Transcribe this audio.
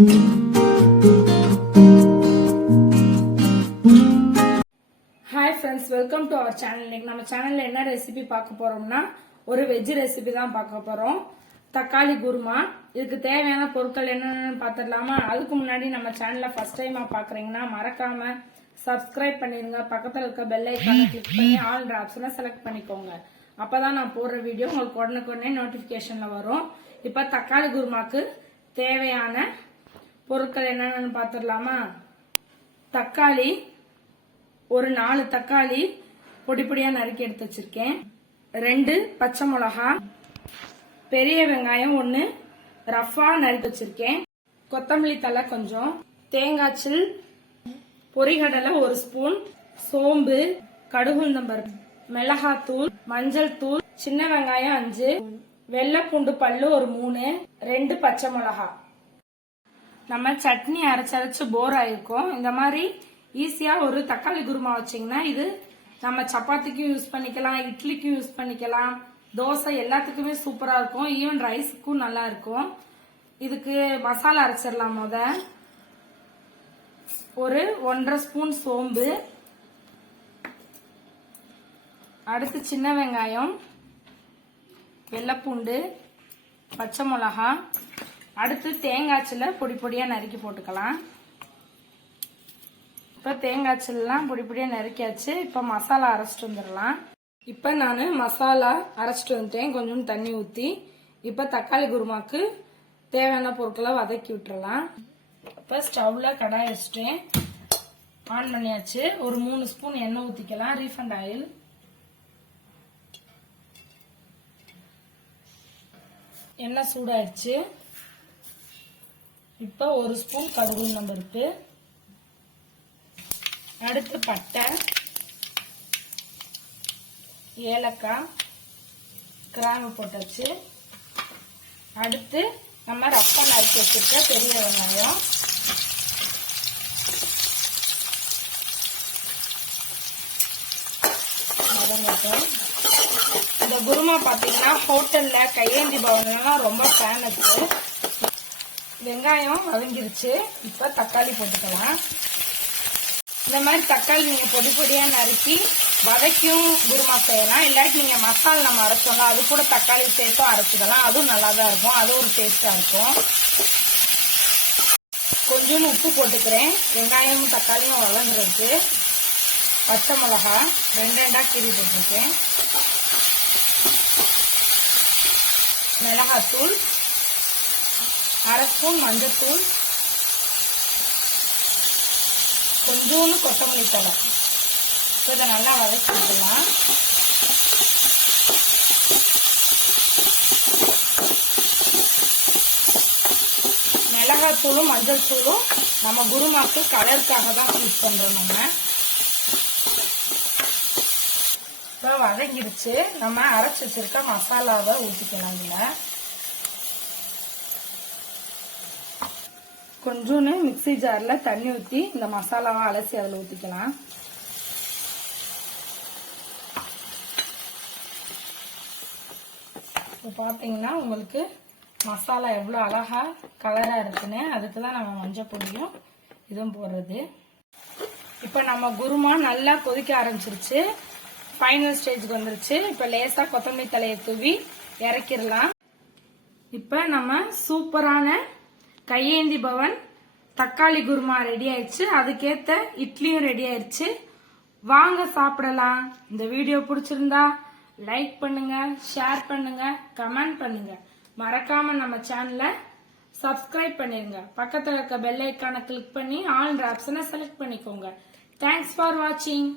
Hi friends, welcome to our channel. நம்ம சேனல்ல என்ன ரெசிபி பார்க்க போறோம்னா ஒரு வெஜ் ரெசிபி தான் பார்க்க போறோம். தக்காளி குருமா. இதுக்கு தேவையான பொருட்கள் என்னென்னு பார்த்துடலாமா? அதுக்கு முன்னாடி நம்ம சேனலை ஃபர்ஸ்ட் டைமா பார்க்குறீங்கன்னா மறக்காம சப்ஸ்கிரைப் பண்ணிருங்க. பக்கத்தில் இருக்க பெல் ஐக்கானை கிளிக் பண்ணி ஆல் ஆப்ஷனை செலக்ட் பண்ணிக்கோங்க. அப்பதான் நான் போடுற வீடியோ உங்களுக்கு உடனுக்குடனே நோட்டிபிகேஷன்ல வரும். இப்ப தக்காளி குருமாக்கு தேவையான பொருட்கள் என்னென்னு பார்த்துடலாமா? தக்காளி ஒரு 4 தக்காளி பொடி பொடியா நறுக்கி எடுத்து வச்சிருக்கேன். 2 பச்சை மிளகா, பெரிய வெங்காயம் 1 ரஃபா நறுக்கி வச்சிருக்கேன். கொத்தமல்லி தழை கொஞ்சம், தேங்காய்ச்சில், பொரிகடலை 1 ஸ்பூன், சோம்பு, கடுகுளுந்தம்பருப்பு, மிளகாத்தூள், மஞ்சள் தூள், சின்ன வெங்காயம் 5, வெள்ளை பூண்டு பல்லு 3, 2 பச்சை மிளகா. நம்ம சட்னி அரைச்சு போர் ஆயிருக்கோம். இந்த மாதிரி ஈஸியா ஒரு தக்காளி குருமா வச்சீங்கன்னா இது நம்ம சப்பாத்திக்கும் யூஸ் பண்ணிக்கலாம், இட்லிக்கும் யூஸ் பண்ணிக்கலாம், தோசை எல்லாத்துக்குமே சூப்பரா இருக்கும். ஈவன் ரைஸுக்கும் நல்லா இருக்கும். இதுக்கு மசாலா அரைச்சிடலாம். ஒரு 1.5 ஸ்பூன் சோம்பு, அடுத்து சின்ன வெங்காயம், வெள்ளைப்பூண்டு, பச்சை மிளகா, அடுத்து தேங்காய்ச்சில பொடி பொடியா நறுக்கி போட்டுக்கலாம். இப்ப தேங்காய்ச்சிலாம் பொடி பொடியா நறுக்கியாச்சு. இப்ப மசாலா அரைச்சிட்டு வந்துடலாம். இப்ப நான் மசாலா அரைச்சிட்டு வந்துட்டேன் கொஞ்சம் தண்ணி ஊத்தி. இப்ப தக்காளி குருமாக்கு தேவையான பொருட்களை வதக்கி விட்டுறலாம். இப்ப ஸ்டவ்ல கடாய் வச்சுட்டேன், ஆன் பண்ணியாச்சு. ஒரு 3 ஸ்பூன் எண்ணெய் ஊத்திக்கலாம், ரீஃபண்ட் ஆயில். எண்ணெய் சூடாயிடுச்சு. இப்ப 1 ஸ்பூன் கடுகுளுந்தம்பருப்பு, அடுத்து பட்டை, ஏலக்காய், கிராம்பு போட்டாச்சு. அடுத்து நம்ம ரப்பா நறுக்கி வச்சிருக்க பெரிய வெங்காயம், வதங்கட்டும். இந்த குருமா பாத்தீங்கன்னா ஹோட்டல்ல கையேந்தி பவன்லாம் ரொம்ப ஃபேமஸ். வெங்காயம் வதங்கிருச்சு. இப்ப தக்காளி போட்டுக்கலாம். இந்த மாதிரி தக்காளி நீங்க பொடி பொடியா நறுக்கி வதக்கியும் குருமா செய்யலாம். இல்லாட்டி நீங்க மசாலா நம்ம அரைச்சோம்ல அது கூட தக்காளி சேர்த்தும் அரைச்சிக்கலாம். அதுவும் நல்லா தான் இருக்கும், அது ஒரு டேஸ்டா இருக்கும். கொஞ்சம் உப்பு போட்டுக்கிறேன் வெங்காயமும் தக்காளியும் வதங்குறதுக்கு. பச்சை மிளகா 2 கீறி போட்டிருக்கேன். மிளகாத்தூள், 1/2 ஸ்பூன் மஞ்சத்தூள், கொஞ்சோண்டு கொத்தமல்லி தழை. இதை நல்லா வதக்கி விடலாம். மிளகாத்தூளும் மஞ்சள் தூளும் நம்ம குருமாக்கு கலருக்காக தான் யூஸ் பண்றோம். நம்ம இப்போ வதங்கிருச்சு. நம்ம அரைச்சி வச்சிருக்க மசாலாவை ஊற்றிக்கலாம். இதுல கொஞ்சோன்னு மிக்சி ஜார்ல தண்ணி ஊற்றி இந்த மசாலாவை அலசி அதில் ஊற்றிக்கலாம். இப்போ பார்த்தீங்கன்னா உங்களுக்கு மசாலா எவ்வளோ அழகா கலரா இருக்குன்னு. அதுக்கு தான் நம்ம மஞ்சள் பொடியும் இதுவும் போடுறது. இப்போ நம்ம குருமா நல்லா கொதிக்க ஆரம்பிச்சிருச்சு, ஃபைனல் ஸ்டேஜுக்கு வந்துருச்சு. இப்போ லேசா கொத்தமல்லி தலையை தூவி இறக்கிடலாம். இப்போ நம்ம சூப்பரான கையேந்தி பவன் தக்காளி குருமா ரெடி ஆயிடுச்சு. அதுக்கேத்த இட்லியும் ரெடி ஆயிடுச்சு. வாங்க சாப்பிடலாம். இந்த வீடியோ பிடிச்சிருந்தா லைக் பண்ணுங்க, ஷேர் பண்ணுங்க, கமெண்ட் பண்ணுங்க. மறக்காம நம்ம சேனலை சப்ஸ்கிரைப் பண்ணிருங்க. பக்கத்துல இருக்க பெல் ஐக்கானை கிளிக் பண்ணி ஆல் ஆப்ஷனை செலக்ட் பண்ணிக்கோங்க. தேங்க்ஸ் ஃபார் வாட்சிங்.